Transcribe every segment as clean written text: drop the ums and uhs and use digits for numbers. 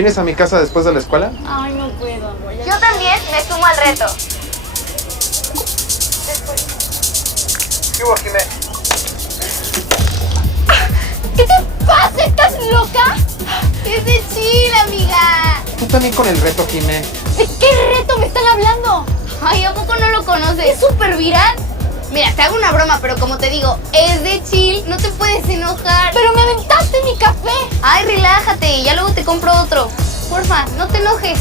¿Vienes a mi casa después de la escuela? Ay, no puedo, amor. Yo también me sumo al reto. ¿Qué hubo, Jimé? ¿Qué te pasa? ¿Estás loca? Es de chill, amiga. Tú también con el reto, Jimé. ¿De qué reto me están hablando? Ay, ¿a poco no lo conoces? Es súper viral. Mira, te hago una broma, pero como te digo, es de chill, no te puedes enojar. Pero me aventaste mi café. Ay, relájate, ya luego te compro otro. Porfa, no te enojes.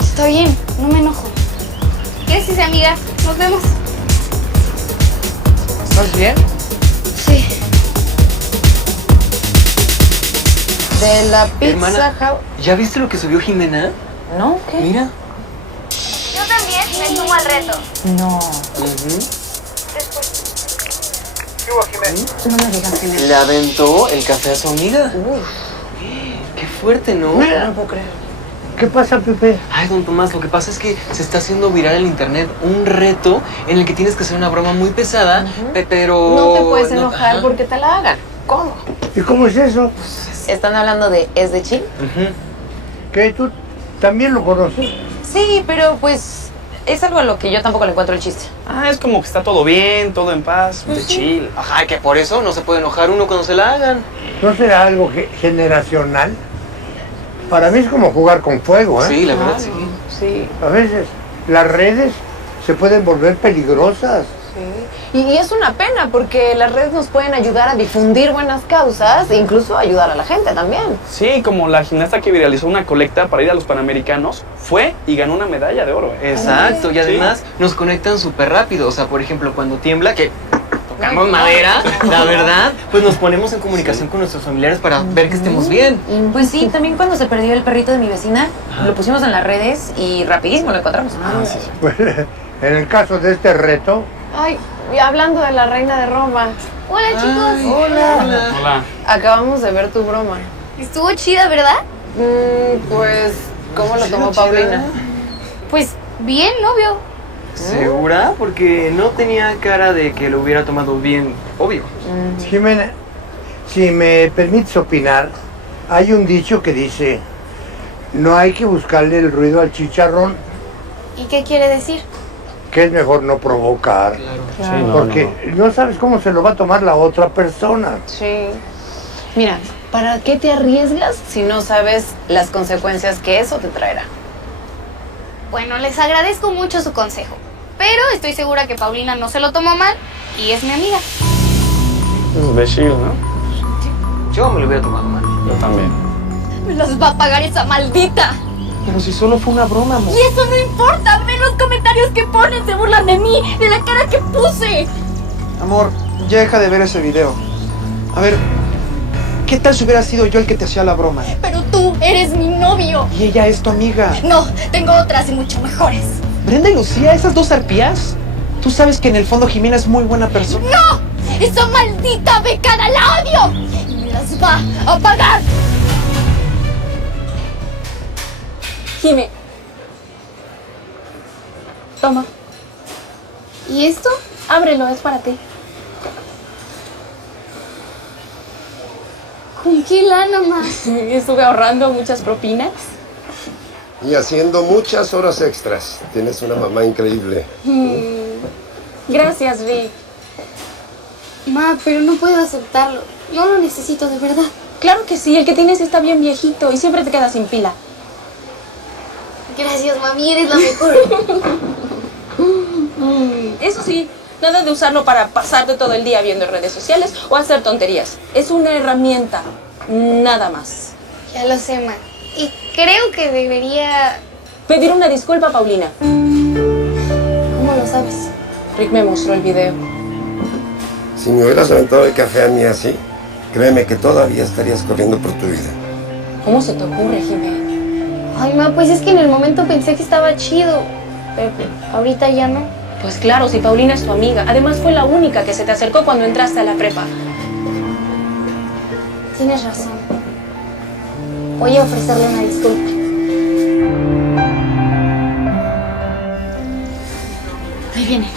Está bien, no me enojo. Gracias, amiga. Nos vemos. ¿Estás bien? Sí. De la Pizza Hermana, House. ¿ya viste lo que subió Jimena? ¿No? ¿Qué? Mira. Yo también me sumo al reto. No. ¿Qué hubo, Jimé? No me digas que Le aventó el café a su amiga. Uy, Qué fuerte, ¿no? no puedo creer. ¿Qué pasa, Pepe? Ay, don Tomás, lo que pasa es que se está haciendo viral en internet un reto en el que tienes que hacer una broma muy pesada, pero... No te puedes enojar ajá. porque te la hagan. ¿Cómo? ¿Y cómo es eso? Están hablando de ¿es de chill? Ujú. ¿Qué? ¿Tú también lo conoces? Sí, pero pues es algo a lo que yo tampoco le encuentro el chiste. Ah, es como que está todo bien, todo en paz, de chill. Ajá, que por eso no se puede enojar uno cuando se la hagan. ¿No será algo generacional? Para mí es como jugar con fuego, ¿eh? Sí, la verdad, sí. Sí, A veces las redes se pueden volver peligrosas. sí. Y es una pena porque las redes nos pueden ayudar a difundir buenas causas e incluso ayudar a la gente también. Sí, como la gimnasta que viralizó una colecta para ir a los Panamericanos, fue y ganó una medalla de oro. Exacto, y además nos conectan súper rápido. O sea, por ejemplo, cuando tiembla, que tocamos madera, la verdad, pues nos ponemos en comunicación con nuestros familiares para ver que estemos bien. Pues sí, también cuando se perdió el perrito de mi vecina, lo pusimos en las redes y rapidísimo lo encontramos. Pues, en el caso de este reto, Ay, y hablando de la reina de Roma, Hola, chicos. Hola. acabamos de ver tu broma. Estuvo chida, ¿verdad? Pues, ¿cómo lo tomó Paulina? Pues bien, novio. ¿Segura? Porque no tenía cara de que lo hubiera tomado bien, obvio. Jimena, si me permites opinar, hay un dicho que dice, no hay que buscarle el ruido al chicharrón, ¿Y qué quiere decir? que es mejor no provocar, Sí, no, porque no sabes cómo se lo va a tomar la otra persona. Sí. Mira, ¿para qué te arriesgas si no sabes las consecuencias que eso te traerá? Bueno, les agradezco mucho su consejo. Pero estoy segura que Paulina no se lo tomó mal y es mi amiga. Es de chill, ¿no? Yo me lo hubiera tomado mal. Yo también. Me los va a pagar esa maldita. Pero si solo fue una broma, amor. Y eso no importa. Ve los comentarios que ponen. Se burlan de mí, de la cara que puse. Amor, ya deja de ver ese video. A ver, ¿qué tal si hubiera sido yo el que te hacía la broma? Pero tú eres mi novio. Y ella es tu amiga. No, tengo otras y mucho mejores. Brenda y Lucía, esas dos arpías. Tú sabes que en el fondo Jimena es muy buena persona. ¡No! ¡Esa maldita becada la odio! Y me las va a pagar. Jime. Toma, ¿Y esto? ábrelo, es para ti. ¿Con qué lana más? Estuve ahorrando muchas propinas. Y haciendo muchas horas extras. Tienes una mamá increíble. Gracias, Vic. Ma, pero no puedo aceptarlo. No lo necesito de verdad. Claro que sí, el que tienes está bien viejito y siempre te queda sin pila. Gracias, mami, eres la mejor. Eso sí, nada de usarlo para pasarte todo el día viendo redes sociales o hacer tonterías. Es una herramienta, nada más. Ya lo sé, ma. Y creo que debería... Pedir una disculpa, Paulina. ¿Cómo lo sabes? Rick me mostró el video. Si me hubieras aventado el café a mí así, créeme que todavía estarías corriendo por tu vida. ¿Cómo se te ocurre, Jimé? Ay, ma, pues es que en el momento pensé que estaba chido. Pero ahorita ya no. Pues claro, si Paulina es tu amiga. Además fue la única que se te acercó cuando entraste a la prepa. Tienes razón. Voy a ofrecerle una disculpa. Ahí vienen.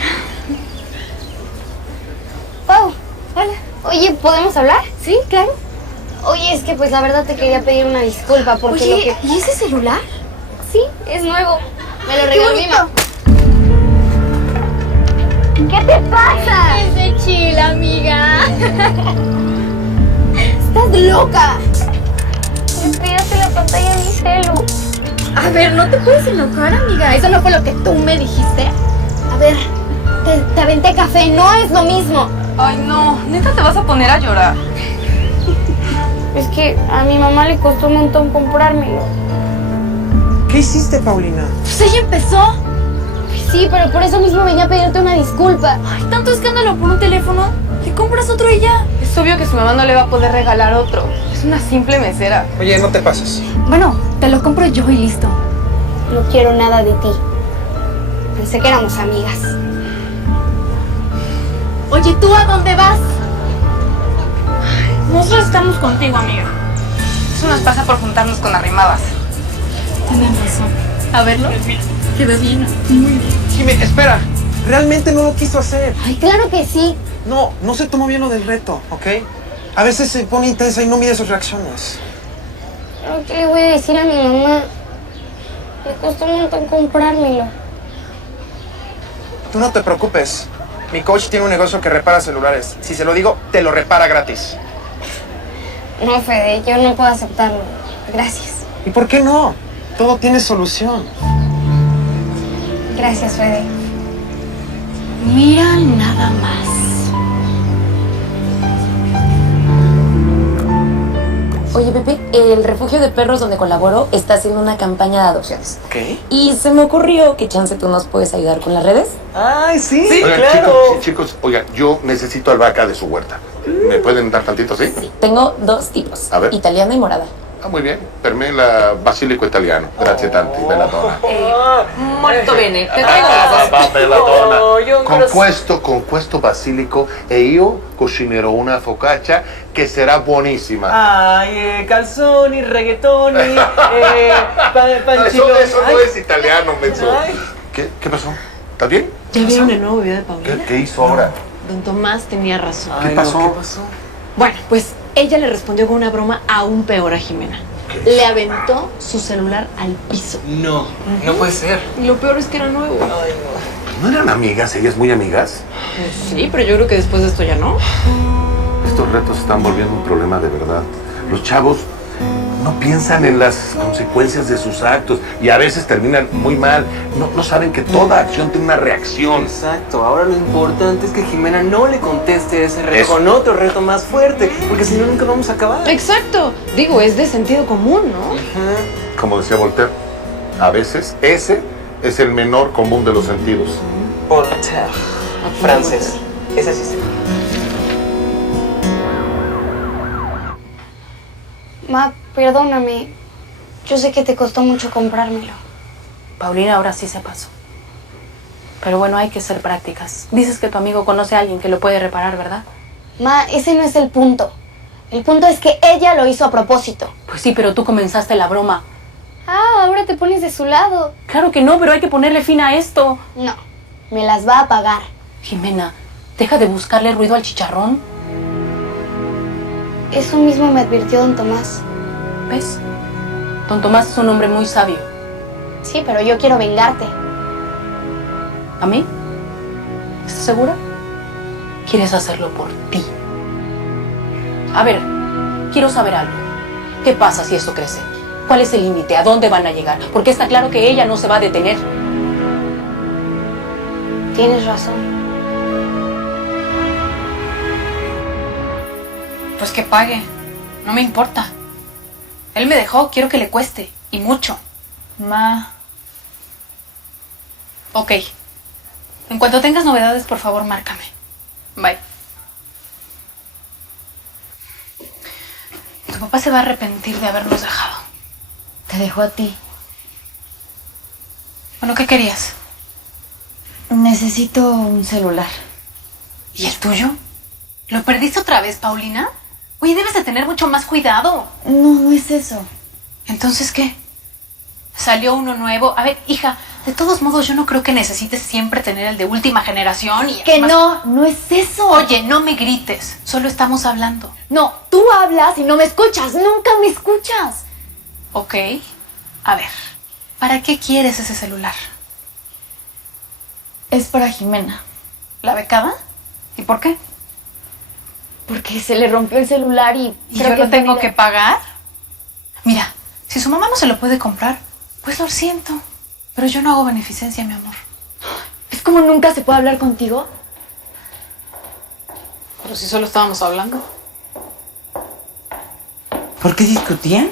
Pau, hola. Oye, ¿podemos hablar? Sí, claro. Oye, es que pues la verdad te quería pedir una disculpa porque Oye, lo que... ¿y ese celular? Sí, es nuevo. Me lo regaló mi mamá. ¿Qué te pasa? Es de chill, amiga. Estás loca. Pídate la pantalla de mi celu. A ver, no te puedes enojar, amiga. Eso no fue lo que tú me dijiste. A ver, te aventé café, no es lo mismo. Ay, no, neta te vas a poner a llorar. Es que a mi mamá le costó un montón comprármelo. ¿Qué hiciste, Paulina? Pues ella empezó. Pues sí, pero por eso mismo venía a pedirte una disculpa. Ay, tanto escándalo por un teléfono. ¿Te compras otro y ya? Es obvio que su mamá no le va a poder regalar otro. Es una simple mesera. Oye, no te pases. Bueno, te lo compro yo y listo. No quiero nada de ti. Pensé que éramos amigas. Oye, ¿tú a dónde vas? Nosotros estamos contigo, amiga. Eso nos pasa por juntarnos con arrimadas. Tienes razón. A verlo. Quedó bien. Jimé, espera. Realmente no lo quiso hacer. Ay, claro que sí. No se tomó bien lo del reto, ¿ok? A veces se pone intensa y no mide sus reacciones. ¿Pero qué le voy a decir a mi mamá? Me costó un montón comprármelo. Tú no te preocupes. Mi coach tiene un negocio que repara celulares. Si se lo digo, te lo repara gratis. No, Fede, yo no puedo aceptarlo. Gracias. ¿Y por qué no? Todo tiene solución. Gracias, Fede. Mira nada más. Oye, Pepe, el refugio de perros donde colaboro está haciendo una campaña de adopciones. ¿Qué? Y se me ocurrió que chance tú nos puedes ayudar con las redes. ¡Ay, sí! Oigan, claro. chicos, oigan, yo necesito albahaca de su huerta. ¿Me pueden dar tantito, sí? Sí, tengo dos tipos, A ver. italiana y morada. Ah, muy bien. Per me la basilico italiano. Grazie tanti, bella donna. Molto bene, te traigo Bella donna. io Con ancora- questo basilico e io cucinerò una focaccia che sarà buonissima. Ay, calzoni, reggaetoni, Eso no Ay, es italiano, menso. Ay. ¿Qué pasó? ¿Estás bien? ¿Ya vieron el nuevo video de Paulina? ¿Qué hizo ahora? Don Tomás tenía razón. ¿Qué Ay, pasó? no, ¿qué pasó? Bueno, pues ella le respondió con una broma aún peor a Jimena. Le aventó su celular al piso. No, no puede ser. Y lo peor es que era nuevo. Ay, no. ¿No eran amigas, ellas muy amigas? Pues sí, pero yo creo que después de esto ya no. Estos retos se están volviendo un problema de verdad. Los chavos no piensan en las consecuencias de sus actos y a veces terminan muy mal. No saben que toda acción tiene una reacción. Exacto, ahora lo importante es que Jimena no le conteste ese reto Eso. con otro reto más fuerte, porque si no nunca vamos a acabar. Exacto. Digo, es de sentido común, ¿no? Ajá. Como decía Voltaire, a veces ese es el menor común de los sentidos. Voltaire. Francés. Ese sí. Ma, perdóname. Yo sé que te costó mucho comprármelo. Paulina ahora sí se pasó. Pero bueno, hay que ser prácticas. Dices que tu amigo conoce a alguien que lo puede reparar, ¿verdad? Ma, ese no es el punto. El punto es que ella lo hizo a propósito. Pues sí, pero tú comenzaste la broma. Ah, ahora te pones de su lado. Claro que no, pero hay que ponerle fin a esto. No, me las va a pagar. Jimena, deja de buscarle ruido al chicharrón. Eso mismo me advirtió don Tomás. ¿Ves? Don Tomás es un hombre muy sabio. Sí, pero yo quiero vengarte. ¿A mí? ¿Estás segura? Quieres hacerlo por ti. A ver, quiero saber algo. ¿Qué pasa si esto crece? ¿Cuál es el límite? ¿A dónde van a llegar? Porque está claro que ella no se va a detener. Tienes razón. Pues que pague. No me importa. Él me dejó, quiero que le cueste. Y mucho. Ma. Ok. En cuanto tengas novedades, por favor, márcame. Bye. Tu papá se va a arrepentir de habernos dejado. Te dejo a ti. Bueno, ¿qué querías? Necesito un celular. ¿Y el tuyo? ¿Lo perdiste otra vez, Paulina? Oye, debes de tener mucho más cuidado. No, no es eso. ¿Entonces qué? ¿Salió uno nuevo? A ver, hija, De todos modos, yo no creo que necesites siempre tener el de última generación y... Que no es eso. Oye, no me grites. Solo estamos hablando. No, tú hablas y no me escuchas. Nunca me escuchas. Ok. A ver, ¿para qué quieres ese celular? Es para Jimena. ¿La becada? ¿Y por qué? Porque se le rompió el celular y... ¿Y yo lo tengo que pagar? Mira, si su mamá no se lo puede comprar, pues lo siento. Pero yo no hago beneficencia, mi amor. ¿Es como nunca se puede hablar contigo? Pero si solo estábamos hablando. ¿Por qué discutían?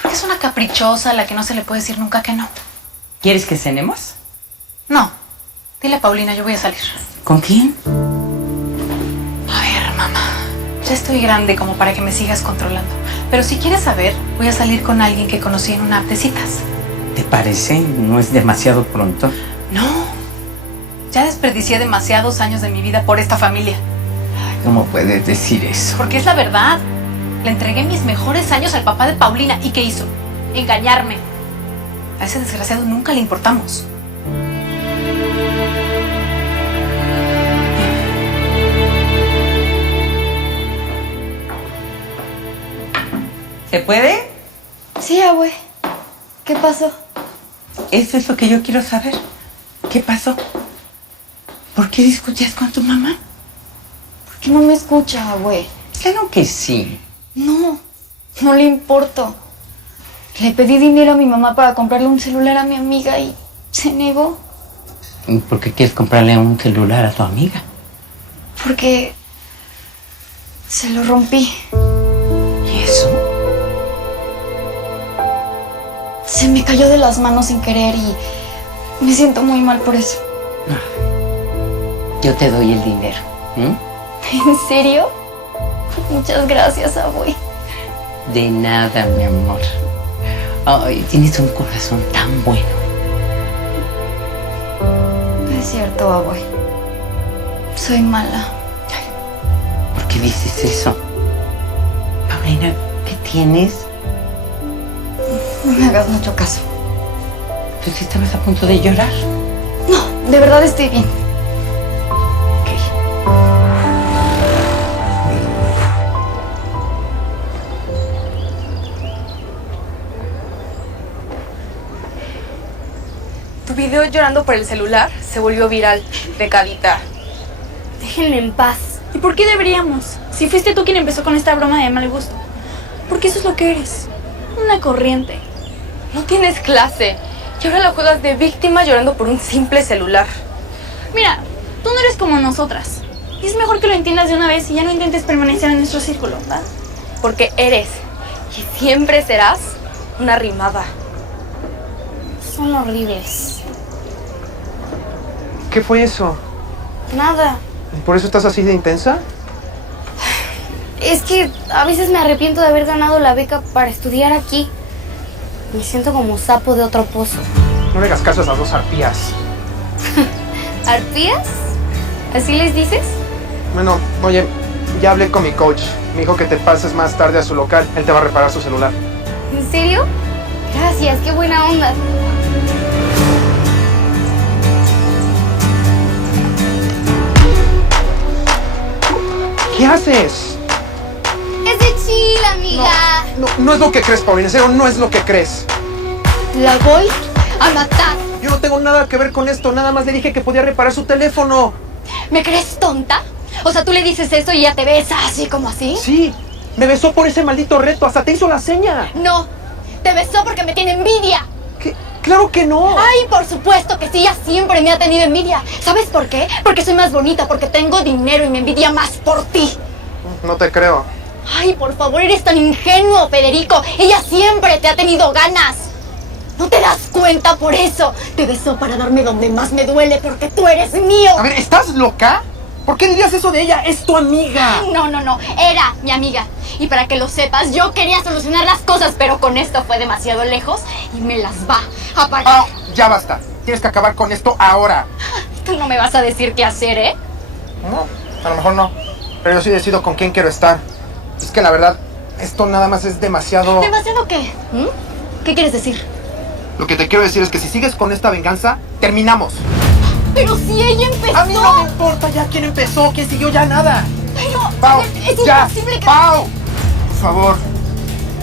Porque es una caprichosa a la que no se le puede decir nunca que no. ¿Quieres que cenemos? No. Dile a Paulina, yo voy a salir. ¿Con quién? A ver, mamá. Ya estoy grande como para que me sigas controlando. Pero si quieres saber, voy a salir con alguien que conocí en una app de citas. ¿Te parece? ¿No es demasiado pronto? No. Ya desperdicié demasiados años de mi vida por esta familia. ¿Cómo puedes decir eso? Porque es la verdad. Le entregué mis mejores años al papá de Paulina. ¿Y qué hizo? Engañarme. A ese desgraciado nunca le importamos. ¿Se puede? Sí, abue. ¿Qué pasó? Eso es lo que yo quiero saber. ¿Qué pasó? ¿Por qué discutías con tu mamá? Porque no me escucha, abue. Claro que sí. No le importo. Le pedí dinero a mi mamá para comprarle un celular a mi amiga y se negó. ¿Y por qué quieres comprarle un celular a tu amiga? Porque se lo rompí. ¿Y eso? Se me cayó de las manos sin querer y me siento muy mal por eso. Yo te doy el dinero. ¿En serio? Muchas gracias, abue. De nada, mi amor. Ay, tienes un corazón tan bueno. Es cierto, abue. Soy mala. ¿Por qué dices eso? Paulina, ¿qué tienes? No me hagas mucho caso. ¿Pero si estabas a punto de llorar? No, de verdad estoy bien. Tu video llorando por el celular se volvió viral. Becadita. Déjenme en paz. ¿Y por qué deberíamos? Si fuiste tú quien empezó con esta broma de mal gusto. Porque eso es lo que eres. Una corriente. No tienes clase. Y ahora la juegas de víctima llorando por un simple celular. Mira, tú no eres como nosotras. Y es mejor que lo entiendas de una vez y ya no intentes permanecer en nuestro círculo, ¿verdad? Porque eres y siempre serás una rimada. Son horribles. ¿Qué fue eso? Nada. ¿Por eso estás así de intensa? Es que a veces me arrepiento de haber ganado la beca para estudiar aquí. Me siento como sapo de otro pozo. No le hagas caso a esas dos arpías. ¿Arpías? ¿Así les dices? Bueno, oye, ya hablé con mi coach. Me dijo que te pases más tarde a su local. Él te va a reparar su celular. ¿En serio? Gracias, qué buena onda. ¿Qué haces? Es de chill, amiga. No es lo que crees, Paulina. En serio, no es lo que crees. La voy a matar. Yo no tengo nada que ver con esto. Nada más le dije que podía reparar su teléfono. ¿Me crees tonta? O sea, tú le dices eso y ya te besa así como así. Sí, me besó por ese maldito reto. Hasta te hizo la seña. No, te besó porque me tiene envidia. ¿Qué? Claro que no. Ay, por supuesto que sí, ella siempre me ha tenido envidia. ¿Sabes por qué? Porque soy más bonita, porque tengo dinero y me envidia más por ti. No te creo. Ay, por favor, eres tan ingenuo, Federico. Ella siempre te ha tenido ganas. ¿No te das cuenta por eso? Te besó para darme donde más me duele porque tú eres mío. A ver, ¿estás loca? ¿Por qué dirías eso de ella? Es tu amiga. No, era mi amiga. Y para que lo sepas, yo quería solucionar las cosas, pero con esto fue demasiado lejos y me las va a pagar. Ya basta. Tienes que acabar con esto ahora. Tú no me vas a decir qué hacer, ¿eh? No, a lo mejor no. Pero yo sí decido con quién quiero estar. Es que la verdad, esto nada más es demasiado... ¿Demasiado qué? ¿Qué quieres decir? Lo que te quiero decir es que si sigues con esta venganza, terminamos. Pero si ella empezó. A mí no me importa ya quién empezó, quién siguió, ya nada. Pero, Pau, es ya, imposible que... Pau, por favor,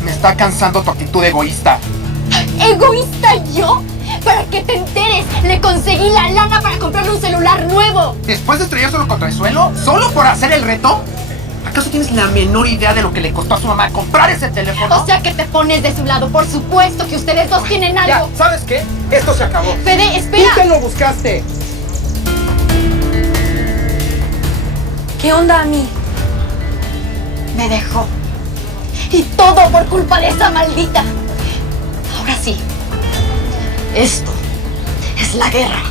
me está cansando tu actitud egoísta. ¿Egoísta yo? Para que te enteres, le conseguí la lana para comprarle un celular nuevo. ¿Después de estrellárselo contra el suelo? ¿Solo por hacer el reto? ¿Acaso tienes la menor idea de lo que le costó a su mamá comprar ese teléfono? O sea que te pones de su lado. Por supuesto que ustedes dos tienen algo. Ya, ¿sabes qué? Esto se acabó. Fede, espera. Tú te lo buscaste. ¿Qué onda a mí? Me dejó. Y todo por culpa de esa maldita. Ahora sí. Esto es la guerra.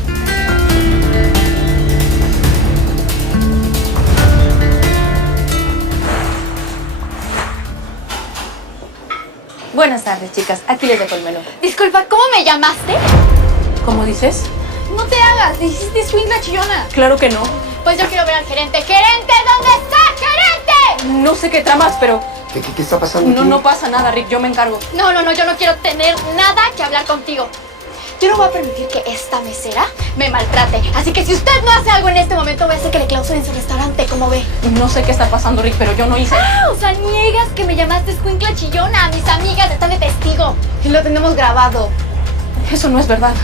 Buenas tardes, chicas. Aquí les dejo el menú. Disculpa, ¿cómo me llamaste? ¿Cómo dices? No te hagas, dijiste swingla chillona. Claro que no. Pues yo quiero ver al gerente. ¡Gerente! ¿Dónde está? ¡Gerente! No sé qué tramas, pero ¿Qué está pasando? no pasa nada, Rick. Yo me encargo. No, yo no quiero tener nada que hablar contigo. Yo no voy a permitir que esta mesera me maltrate. Así que si usted no hace algo en este momento, voy a hacer que le clausuren su restaurante, como ve. No sé qué está pasando, Rick, pero yo no hice... ¡Ah! O sea, niegas que me llamaste escuincla chillona. Mis amigas están de testigo. Y lo tenemos grabado. Eso no es verdad.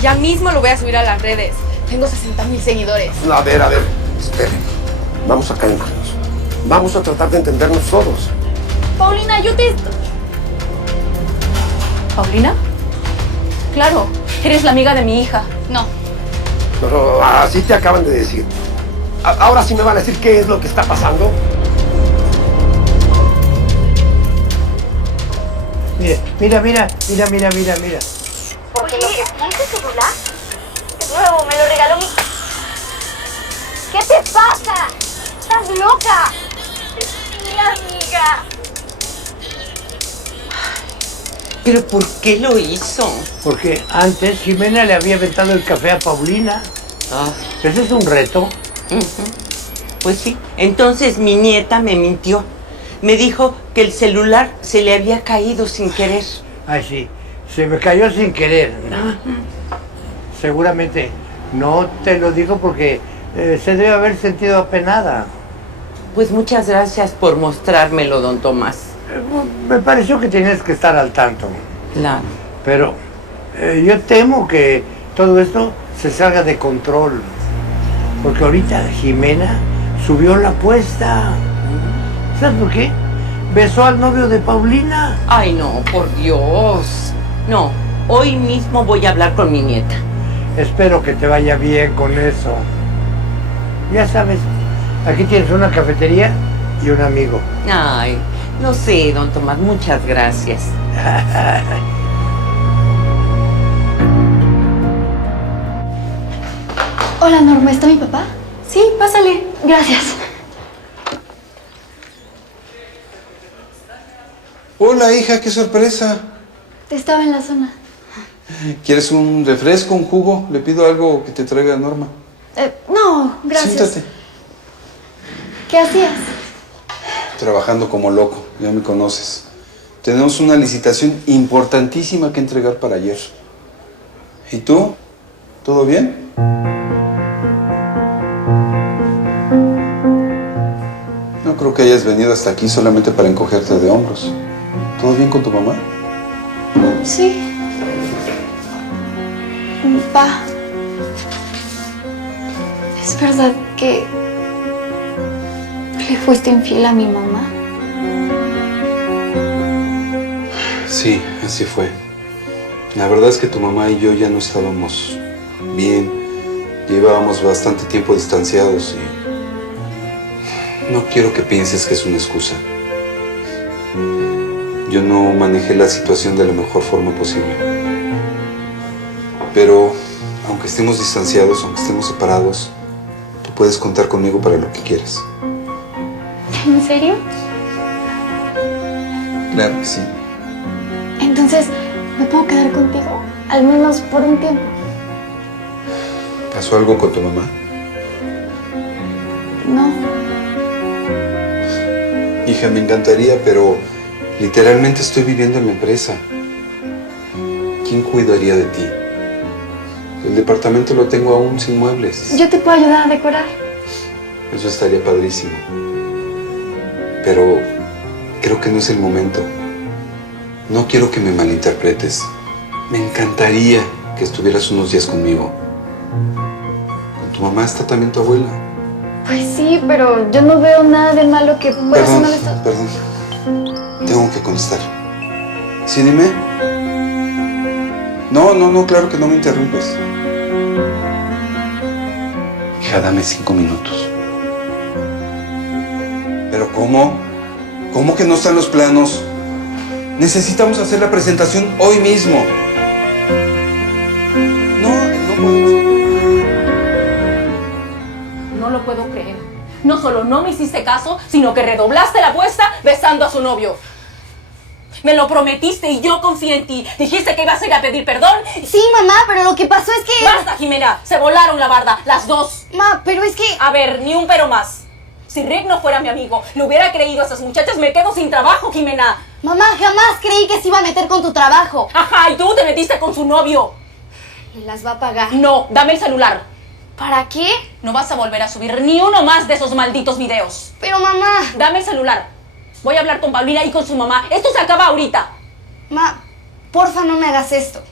Ya mismo lo voy a subir a las redes. Tengo 60,000 seguidores. A ver, esperen. Vamos a calmarnos. Vamos a tratar de entendernos todos. Paulina, yo te... ¿Paulina? Claro, eres la amiga de mi hija. No. Pero así te acaban de decir. Ahora sí me van a decir qué es lo que está pasando. Mira. Porque lo que ese celular es nuevo, me lo regaló mi... ¿Qué te pasa? ¿Estás loca? Es mi amiga. ¿Pero por qué lo hizo? Porque antes Jimena le había aventado el café a Paulina. Ese es un reto. Pues sí. Entonces mi nieta me mintió. Me dijo que el celular se le había caído sin querer. Ay, sí. Se me cayó sin querer. No. Seguramente no te lo digo porque se debe haber sentido apenada. Pues muchas gracias por mostrármelo, don Tomás. Me pareció que tenías que estar al tanto. Claro. Pero yo temo que todo esto se salga de control. Porque ahorita Jimena subió la apuesta. ¿Sabes por qué? Besó al novio de Paulina. Ay, no, por Dios. No, hoy mismo voy a hablar con mi nieta. Espero que te vaya bien con eso. Ya sabes, aquí tienes una cafetería y un amigo. Ay, no sé, don Tomás, muchas gracias. Hola, Norma, ¿está mi papá? Sí, pásale. Gracias. Hola, hija, qué sorpresa. Estaba en la zona. ¿Quieres un refresco, un jugo? Le pido algo que te traiga Norma. No, gracias. Siéntate. ¿Qué hacías? Trabajando como loco, ya me conoces. Tenemos una licitación importantísima que entregar para ayer. ¿Y tú? ¿Todo bien? No creo que hayas venido hasta aquí solamente para encogerte de hombros. ¿Todo bien con tu mamá? Sí. Pa, ¿es verdad que le fuiste infiel a mi mamá? Sí, así fue. La verdad es que tu mamá y yo ya no estábamos bien. Llevábamos bastante tiempo distanciados y no quiero que pienses que es una excusa. Yo no manejé la situación de la mejor forma posible. Pero, aunque estemos distanciados, aunque estemos separados, tú puedes contar conmigo para lo que quieras. ¿En serio? Claro que sí. Entonces, ¿me puedo quedar contigo? Al menos por un tiempo. ¿Pasó algo con tu mamá? No. Hija, me encantaría, pero literalmente estoy viviendo en la empresa. ¿quién cuidaría de ti? El departamento lo tengo aún sin muebles. Yo te puedo ayudar a decorar. Eso estaría padrísimo. Pero creo que no es el momento. No quiero que me malinterpretes. Me encantaría que estuvieras unos días conmigo. Con tu mamá está también tu abuela. Pues sí, pero yo no veo nada de malo que pueda Perdón, sonar esto. perdón. Tengo que contestar. Sí, dime. No, claro que no me interrumpes. Hija, dame 5 minutos. ¿Pero cómo? ¿Cómo que no están los planos? Necesitamos hacer la presentación hoy mismo. No podemos. No lo puedo creer. No solo no me hiciste caso, sino que redoblaste la apuesta besando a su novio. Me lo prometiste y yo confié en ti. Dijiste que ibas a ir a pedir perdón. Sí, mamá, pero lo que pasó es que... ¡Basta, Jimena! Se volaron la barda, las dos. Ma, pero es que... A ver, ni un pero más. Si Rick no fuera mi amigo, le hubiera creído a esas muchachas, me quedo sin trabajo, Jimena. Mamá, jamás creí que se iba a meter con tu trabajo. Ajá, y tú te metiste con su novio. Me las va a pagar. No, dame el celular. ¿Para qué? No vas a volver a subir ni uno más de esos malditos videos. Pero mamá... Dame el celular. Voy a hablar con Paulina y con su mamá. Esto se acaba ahorita. Ma, porfa, no me hagas esto.